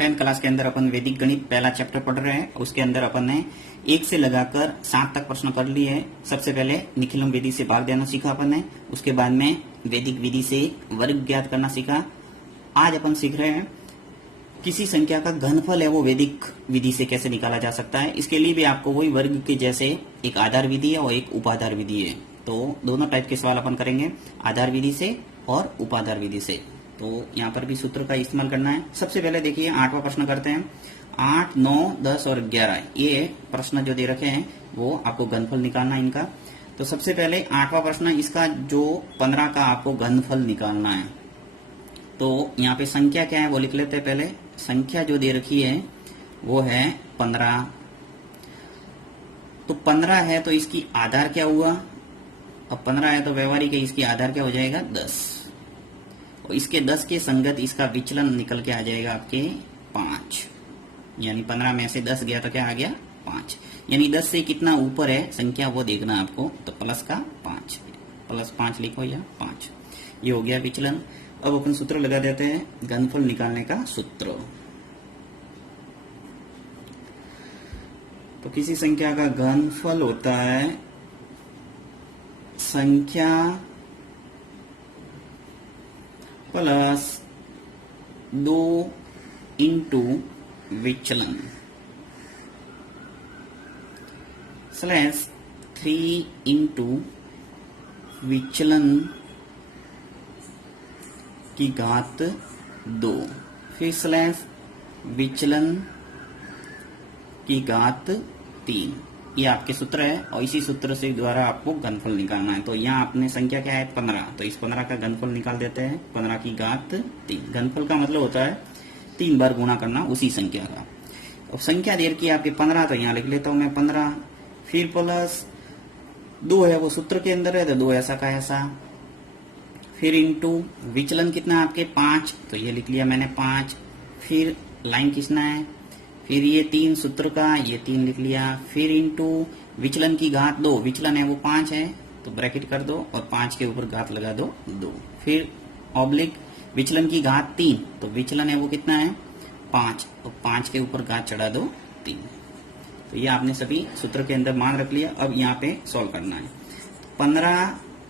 10th class के अंदर अपन वैदिक गणित पहला चैप्टर पढ़ रहे हैं। उसके अंदर अपन ने 1 से लगाकर 7 तक प्रश्न कर लिए हैं। सबसे पहले निखिलम विधि से भाग देना सीखा अपन ने, उसके बाद में वैदिक विधि से वर्ग ज्ञात करना सीखा। आज अपन सीख रहे हैं किसी संख्या का घनफल है वो वैदिक विधि से कैसे निकाला जा सकता है। इसके लिए भी आपको वही वर्ग के जैसे एक आधार विधि है और एक उपाधार विधि है, तो दोनों टाइप के सवाल अपन करेंगे, आधार विधि से और उपाधार विधि से। तो यहाँ पर भी सूत्र का इस्तेमाल करना है। सबसे पहले देखिए 8वां प्रश्न करते हैं। 8, 9, 10 और 11 ये प्रश्न जो दे रखे हैं वो आपको घनफल निकालना है इनका। तो सबसे पहले 8वां प्रश्न, इसका जो 15 का आपको घनफल निकालना है। तो यहाँ पे संख्या क्या है वो लिख लेते हैं। पहले संख्या जो दे रखी है वो है 15। तो 15 है तो इसकी आधार क्या हुआ, अब 15 है तो व्यवहारिक है, इसकी आधार क्या हो जाएगा 10। और इसके 10 के संगत इसका विचलन निकल के आ जाएगा आपके 5, यानी 15 में से 10 गया तो क्या आ गया 5, यानी 10 से कितना ऊपर है संख्या वो देखना है आपको। तो प्लस का 5, प्लस 5 लिखो या 5, ये हो गया विचलन। अब अपन सूत्र लगा देते हैं घनफल निकालने का सूत्र। तो किसी संख्या का घनफल होता है संख्या प्लस 2 इंटू विचलन स्लैश 3 इंटू विचलन की घात 2, फिर स्लैश विचलन की घात 3। ये आपके सूत्र है और इसी सूत्र से द्वारा आपको घनफल निकालना है। तो यहाँ आपने संख्या क्या है 15, तो इस 15 का घनफल निकाल देते हैं। 15 की घात 3, घनफल का मतलब होता है 3 बार गुणा करना उसी संख्या का। अब संख्या देर की आपकी 15, तो यहाँ लिख लेता हूं मैं 15, फिर प्लस 2 है वो सूत्र के अंदर है तो 2 ऐसा का ऐसा, फिर इंटू विचलन कितना आपके 5, तो ये लिख लिया मैंने 5, फिर लाइन कितना है, फिर ये 3 सूत्र का, ये 3 लिख लिया, फिर इंटू विचलन की घात 2, विचलन है वो 5 है तो ब्रैकेट कर दो और 5 के ऊपर घात लगा दो 2, फिर ऑब्लिक विचलन की घात 3, तो विचलन है वो कितना है 5, तो 5 के ऊपर घात चढ़ा दो 3। तो ये आपने सभी सूत्र के अंदर मान रख लिया। अब यहाँ पे सॉल्व करना है। 15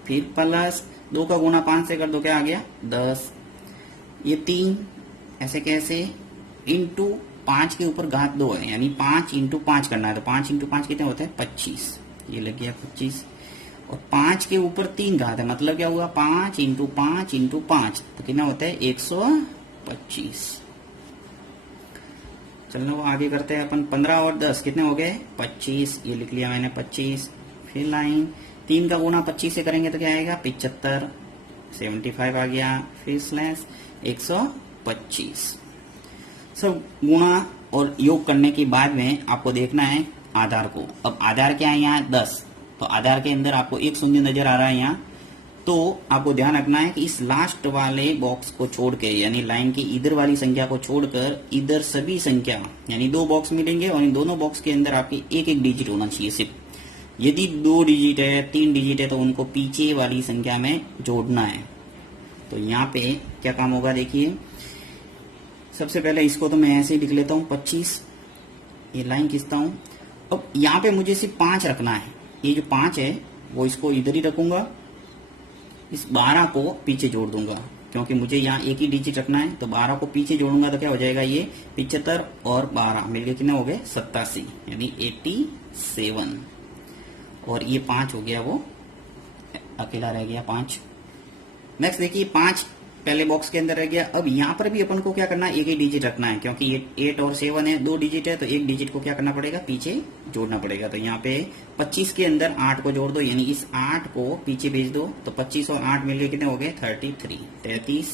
फिर प्लस 2 का गुणा 5 से कर दो, क्या आ गया 10, ये 3 ऐसे कैसे इंटू 5 के ऊपर घात 2 है, यानी 5 इंटू 5 करना है। तो 5 इंटू 5 कितने होते हैं 25, ये लग गया 25, और 5 के ऊपर 3 घात है, मतलब क्या हुआ 5 इंटू 5 इंटू 5, तो कितना होता है 125। चलो आगे करते हैं अपन। 15 और 10 कितने हो गए 25, ये लिख लिया मैंने 25, फिर लाइन 3 का गुणा 25 से करेंगे तो क्या आएगा 75, 75 आ गया, फिर स्लैश 125। सब गुणा और योग करने के बाद में आपको देखना है आधार को। अब आधार क्या है यहाँ 10, तो आधार के अंदर आपको एक शून्य नजर आ रहा है यहाँ। तो आपको ध्यान रखना है कि इस लास्ट वाले बॉक्स को छोड़ के, यानी लाइन की इधर वाली संख्या को छोड़कर इधर सभी संख्या, यानी 2 बॉक्स मिलेंगे और इन दोनों बॉक्स के अंदर आपके एक एक डिजिट होना चाहिए सिर्फ। यदि 2 डिजिट है 3 डिजिट है तो उनको पीछे वाली संख्या में जोड़ना है। तो यहाँ पे क्या काम होगा देखिए, सबसे पहले इसको तो मैं ऐसे ही लिख लेता हूँ 25, ये लाइन खींचता हूँ। अब यहाँ पे मुझे सिर्फ 5 रखना है, ये जो 5 है वो इसको इधर ही रखूंगा, इस 12 को पीछे जोड़ दूंगा क्योंकि मुझे यहाँ एक ही डिजिट रखना है। तो 12 को पीछे जोड़ूंगा तो क्या हो जाएगा, ये 75 और 12 मिलके कितने हो गए 87, यानी 87, और ये 5 हो गया वो अकेला रह गया 5। नेक्स्ट देखिए 5 पहले बॉक्स के अंदर रह गया। अब यहाँ पर भी अपन को क्या करना है, एक ही डिजिट रखना है क्योंकि ये 8 और 7 है, 2 डिजिट है, तो एक डिजिट को क्या करना पड़ेगा पीछे जोड़ना पड़ेगा। तो यहाँ पे 25 के अंदर 8 को जोड़ दो, यानी इस 8 को पीछे भेज दो, तो 25 और 8 मिलके कितने हो गए 33,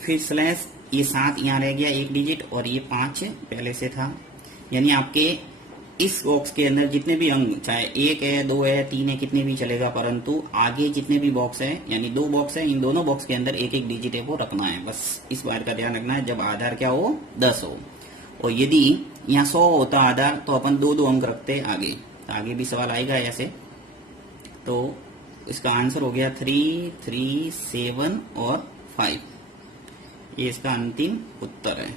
फिर स्लैश ये 7 यहाँ रह गया एक डिजिट और ये 5 पहले से था। यानी आपके इस बॉक्स के अंदर जितने भी अंक, चाहे 1 है 2 है 3 है कितने भी चलेगा, परंतु आगे जितने भी बॉक्स है, यानी 2 बॉक्स है, इन दोनों बॉक्स के अंदर एक एक डिजिट है वो रखना है। बस इस बात का ध्यान रखना है जब आधार क्या हो 10 हो। और यदि यहाँ 100 होता आधार तो अपन 2 अंक रखते आगे, तो आगे भी सवाल आएगा ऐसे। तो इसका आंसर हो गया 3, 3, 7 और 5, ये इसका अंतिम उत्तर है।